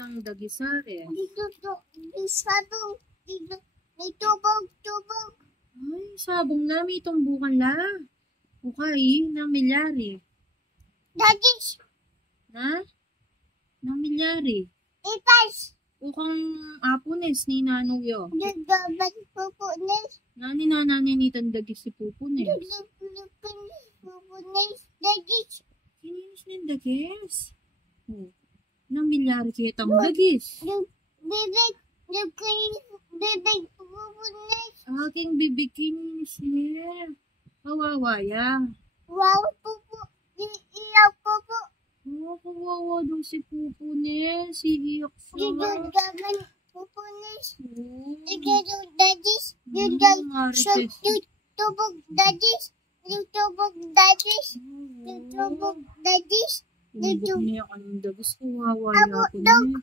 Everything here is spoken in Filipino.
itang dagisare. Dito, sabong. Dito, may tubog. Ay, sabong na, may tumbukan la. Okay, na milyari. Dagis. Na? Na milyari. Ipas. Ukang apunes ni nanuyo. Dagaban pupunis. Nani ni tandagis si pupunes. Pupunis. Dagis. Kininis ni dagis. Oh. Na milyari kaya itang dagis. Bibig. Bibig pupunis. Aking bibig kininis niya. Kawawaya. Wow, pupu. Iiyak pupu. Oh, kawawa daw si pupunes. Iiyak siya. Dagaban pupunis. Oh. Dagaban dagis. Tubog dagis. Tubog dagis. Tubog dagis. Tubog niya kanong dagis. Kawawa Abo, na po niya.